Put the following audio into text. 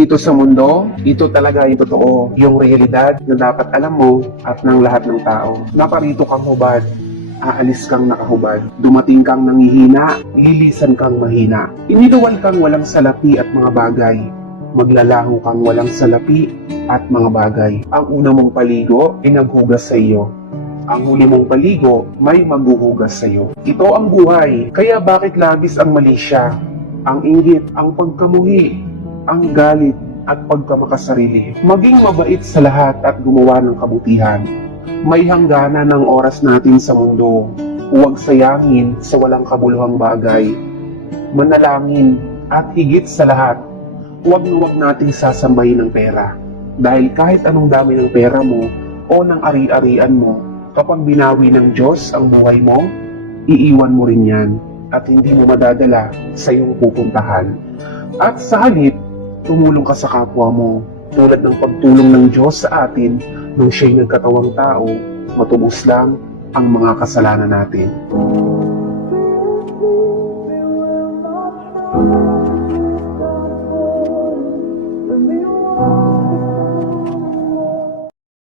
Dito sa mundo, ito talaga yung totoo, yung realidad na dapat alam mo at ng lahat ng tao. Naparito kang hubad, aalis kang nakahubad. Dumating kang nangihina, lilisan kang mahina. Iniluwal kang walang salapi at mga bagay. Maglalango kang walang salapi at mga bagay. Ang una mong paligo ay naghugas sa iyo. Ang huli mong paligo, may maghuhugas sa iyo. Ito ang buhay, kaya bakit labis ang mali siya? Ang inggit, ang pagkamuhi, ang galit at pagkamakasarili. Maging mabait sa lahat at gumawa ng kabutihan. May hangganan ng oras natin sa mundo. Huwag sayangin sa walang kabuluhang bagay. Manalangin at higit sa lahat, huwag nating sasambahin ng pera. Dahil kahit anong dami ng pera mo o ng ari-arian mo, kapag binawi ng Diyos ang buhay mo, iiwan mo rin yan at hindi mo madadala sa iyong pupuntahan. At sa halip, tumulong ka sa kapwa mo tulad ng pagtulong ng Diyos sa atin nung siya'y nagkatawang tao, matubos lang ang mga kasalanan natin.